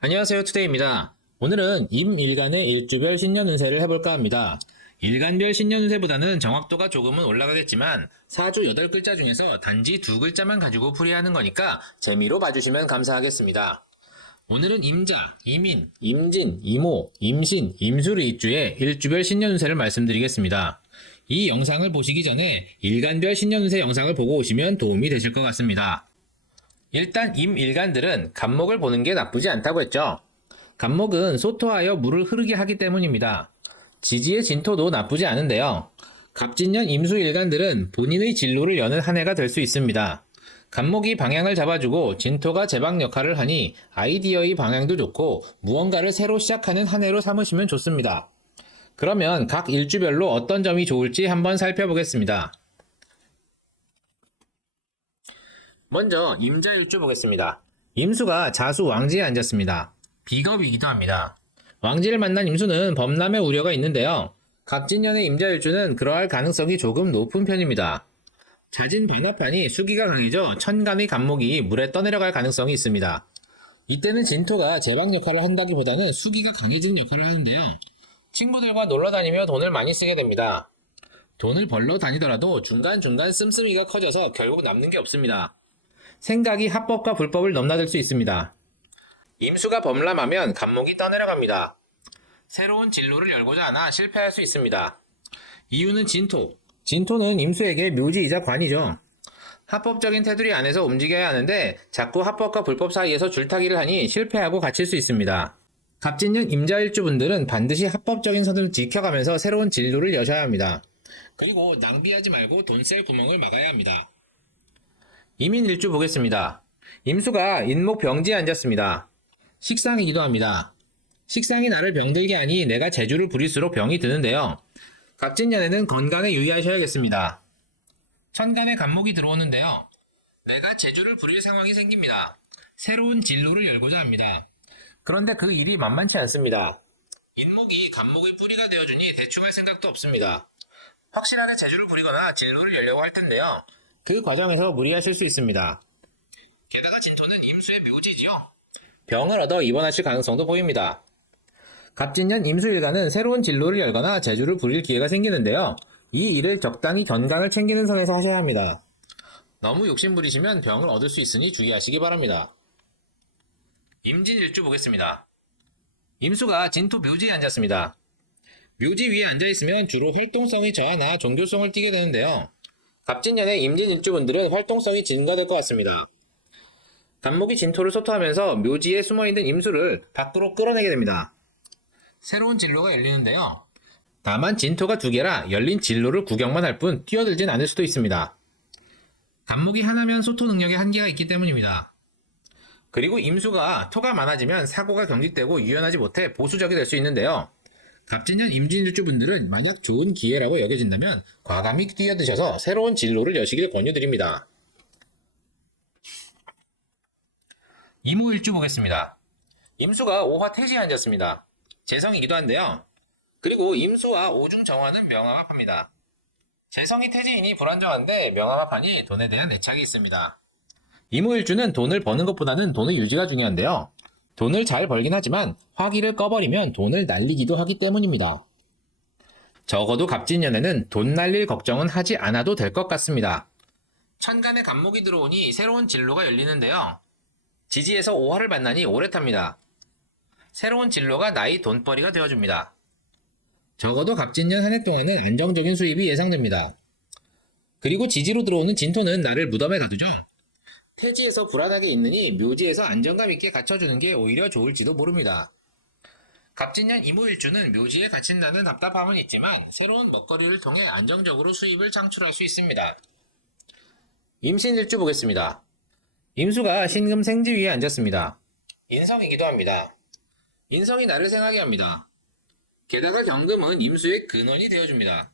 안녕하세요, 투데이입니다. 오늘은 임일간의 일주별 신년운세를 해볼까 합니다. 일간별 신년운세보다는 정확도가 조금은 올라가겠지만 사주 8글자 중에서 단지 2글자만 가지고 풀이하는 거니까 재미로 봐주시면 감사하겠습니다. 오늘은 임자, 임인, 임진, 임오, 임신, 임수를 입주해 일주별 신년운세를 말씀드리겠습니다. 이 영상을 보시기 전에 일간별 신년운세 영상을 보고 오시면 도움이 되실 것 같습니다. 일단 임일간들은 간목을 보는 게 나쁘지 않다고 했죠. 간목은 소토하여 물을 흐르게 하기 때문입니다. 지지의 진토도 나쁘지 않은데요. 갑진년 임수일간들은 본인의 진로를 여는 한 해가 될 수 있습니다. 간목이 방향을 잡아주고 진토가 제방 역할을 하니 아이디어의 방향도 좋고 무언가를 새로 시작하는 한 해로 삼으시면 좋습니다. 그러면 각 일주별로 어떤 점이 좋을지 한번 살펴보겠습니다. 먼저 임자일주 보겠습니다. 임수가 자수 왕지에 앉았습니다. 비겁이기도 합니다. 왕지를 만난 임수는 범람의 우려가 있는데요. 갑진년의 임자일주는 그러할 가능성이 조금 높은 편입니다. 잦은 반합하니 수기가 강해져 천간의 간목이 물에 떠내려갈 가능성이 있습니다. 이때는 진토가 제방 역할을 한다기보다는 수기가 강해지는 역할을 하는데요. 친구들과 놀러다니며 돈을 많이 쓰게 됩니다. 돈을 벌러 다니더라도 중간중간 씀씀이가 커져서 결국 남는 게 없습니다. 생각이 합법과 불법을 넘나들 수 있습니다. 임수가 범람하면 간목이 떠내려갑니다. 새로운 진로를 열고자 하나 실패할 수 있습니다. 이유는 진토. 진토는 임수에게 묘지이자 관이죠. 합법적인 테두리 안에서 움직여야 하는데 자꾸 합법과 불법 사이에서 줄타기를 하니 실패하고 갇힐 수 있습니다. 갑진년 임자일주분들은 반드시 합법적인 선을 지켜가면서 새로운 진로를 여셔야 합니다. 그리고 낭비하지 말고 돈 쓸 구멍을 막아야 합니다. 이민일주 보겠습니다. 임수가 인목 병지에 앉았습니다. 식상이기도 합니다. 식상이 나를 병들게 하니 내가 재주를 부릴수록 병이 드는데요. 갑진년에는 건강에 유의하셔야겠습니다. 천간에 간목이 들어오는데요. 내가 재주를 부릴 상황이 생깁니다. 새로운 진로를 열고자 합니다. 그런데 그 일이 만만치 않습니다. 인목이 간목의 뿌리가 되어주니 대충할 생각도 없습니다. 확실하게 재주를 부리거나 진로를 열려고 할 텐데요. 그 과정에서 무리하실 수 있습니다. 게다가 진토는 임수의 묘지지요. 병을 얻어 입원하실 가능성도 보입니다. 갑진년 임수일간은 새로운 진로를 열거나 재주를 부릴 기회가 생기는데요. 이 일을 적당히 건강을 챙기는 선에서 하셔야 합니다. 너무 욕심부리시면 병을 얻을 수 있으니 주의하시기 바랍니다. 임진일주 보겠습니다. 임수가 진토 묘지에 앉았습니다. 묘지 위에 앉아있으면 주로 활동성이 저하나 종교성을 띠게 되는데요. 갑진년의 임진일주분들은 활동성이 증가될 것 같습니다. 간목이 진토를 소토하면서 묘지에 숨어있는 임수를 밖으로 끌어내게 됩니다. 새로운 진로가 열리는데요. 다만 진토가 2개라 열린 진로를 구경만 할 뿐 뛰어들진 않을 수도 있습니다. 간목이 하나면 소토 능력에 한계가 있기 때문입니다. 그리고 임수가 토가 많아지면 사고가 경직되고 유연하지 못해 보수적이 될 수 있는데요. 갑진년 임진일주분들은 만약 좋은 기회라고 여겨진다면 과감히 뛰어드셔서 새로운 진로를 여시길 권유드립니다. 이모일주 보겠습니다. 임수가 오화 태지에 앉았습니다. 재성이기도 한데요. 그리고 임수와 오중정화는 명암합합니다. 재성이 태지이니 불안정한데 명암합하니 돈에 대한 애착이 있습니다. 이모일주는 돈을 버는 것보다는 돈의 유지가 중요한데요. 돈을 잘 벌긴 하지만 화기를 꺼버리면 돈을 날리기도 하기 때문입니다. 적어도 갑진년에는 돈 날릴 걱정은 하지 않아도 될 것 같습니다. 천간에 간목이 들어오니 새로운 진로가 열리는데요. 지지에서 오화를 만나니 오래 탑니다. 새로운 진로가 나의 돈벌이가 되어줍니다. 적어도 갑진년 한 해 동안은 안정적인 수입이 예상됩니다. 그리고 지지로 들어오는 진토는 나를 무덤에 가두죠. 태지에서 불안하게 있느니 묘지에서 안정감 있게 갇혀주는 게 오히려 좋을지도 모릅니다. 갑진년 이모일주는 묘지에 갇힌다는 답답함은 있지만 새로운 먹거리를 통해 안정적으로 수입을 창출할 수 있습니다. 임신일주 보겠습니다. 임수가 신금 생지 위에 앉았습니다. 인성이기도 합니다. 인성이 나를 생하게 합니다. 게다가 경금은 임수의 근원이 되어줍니다.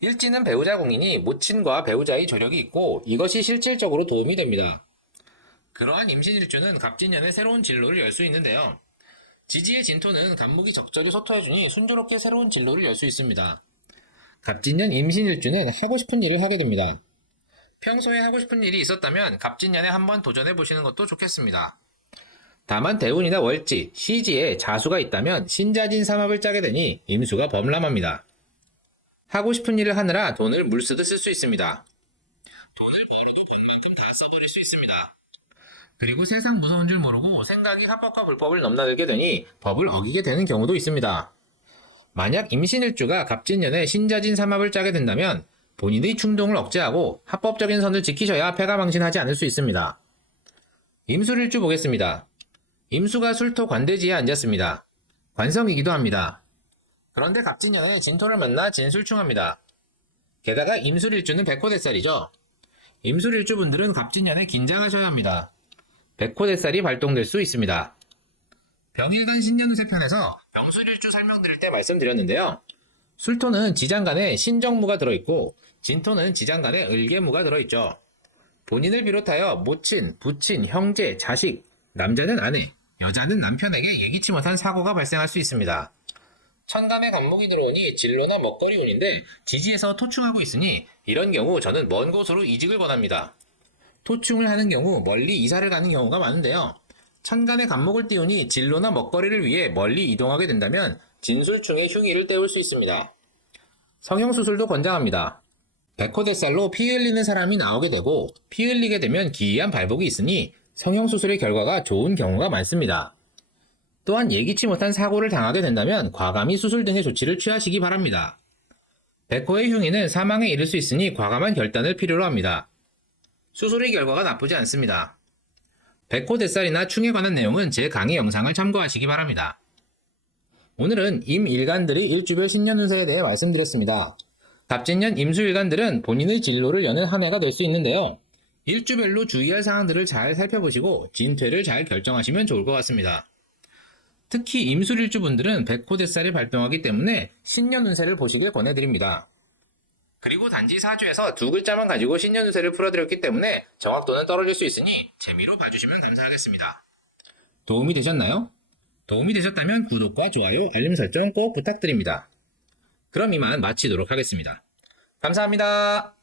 일지는 배우자 공인이 모친과 배우자의 조력이 있고 이것이 실질적으로 도움이 됩니다. 그러한 임신일주는 갑진년의 새로운 진로를 열 수 있는데요. 지지의 진토는 간목이 적절히 소토해주니 순조롭게 새로운 진로를 열 수 있습니다. 갑진년 임신일주는 하고 싶은 일을 하게 됩니다. 평소에 하고 싶은 일이 있었다면 갑진년에 한번 도전해 보시는 것도 좋겠습니다. 다만 대운이나 월지, 시지에 자수가 있다면 신자진 삼합을 짜게 되니 임수가 범람합니다. 하고 싶은 일을 하느라 돈을 물쓰듯 쓸 수 있습니다. 돈을 벌어도 법만큼 다 써버릴 수 있습니다. 그리고 세상 무서운 줄 모르고 생각이 합법과 불법을 넘나들게 되니 법을 어기게 되는 경우도 있습니다. 만약 임신일주가 갑진년에 신자진 삼합을 짜게 된다면 본인의 충동을 억제하고 합법적인 선을 지키셔야 패가망신하지 않을 수 있습니다. 임술일주 보겠습니다. 임수가 술토 관대지에 앉았습니다. 관성이기도 합니다. 그런데 갑진년에 진토를 만나 진술충합니다. 게다가 임술일주는 백호대살이죠. 임술일주분들은 갑진년에 긴장하셔야 합니다. 백호대살이 발동될 수 있습니다. 병일간 신년우세편에서 병술일주 설명드릴 때 말씀드렸는데요. 술토는 지장간에 신정무가 들어있고 진토는 지장간에 을계무가 들어있죠. 본인을 비롯하여 모친, 부친, 형제, 자식, 남자는 아내, 여자는 남편에게 예기치 못한 사고가 발생할 수 있습니다. 천간에 간목이 들어오니 진로나 먹거리 운인데 지지에서 토충하고 있으니 이런 경우 저는 먼 곳으로 이직을 권합니다. 토충을 하는 경우 멀리 이사를 가는 경우가 많은데요. 천간에 간목을 띄우니 진로나 먹거리를 위해 멀리 이동하게 된다면 진술충의 흉의를 때울 수 있습니다. 성형수술도 권장합니다. 백호대살로 피 흘리는 사람이 나오게 되고 피 흘리게 되면 기이한 발복이 있으니 성형수술의 결과가 좋은 경우가 많습니다. 또한 예기치 못한 사고를 당하게 된다면 과감히 수술 등의 조치를 취하시기 바랍니다. 백호의 흉의는 사망에 이를 수 있으니 과감한 결단을 필요로 합니다. 수술의 결과가 나쁘지 않습니다. 백호대살이나 충에 관한 내용은 제 강의 영상을 참고하시기 바랍니다. 오늘은 임일간들의 일주별 신년운세에 대해 말씀드렸습니다. 갑진년 임수일간들은 본인의 진로를 여는 한 해가 될 수 있는데요. 일주별로 주의할 사항들을 잘 살펴보시고 진퇴를 잘 결정하시면 좋을 것 같습니다. 특히 임술일주분들은 백호대살이 발병하기 때문에 신년운세를 보시길 권해드립니다. 그리고 단지 사주에서 두 글자만 가지고 신년운세를 풀어드렸기 때문에 정확도는 떨어질 수 있으니 재미로 봐주시면 감사하겠습니다. 도움이 되셨나요? 도움이 되셨다면 구독과 좋아요, 알림 설정 꼭 부탁드립니다. 그럼 이만 마치도록 하겠습니다. 감사합니다.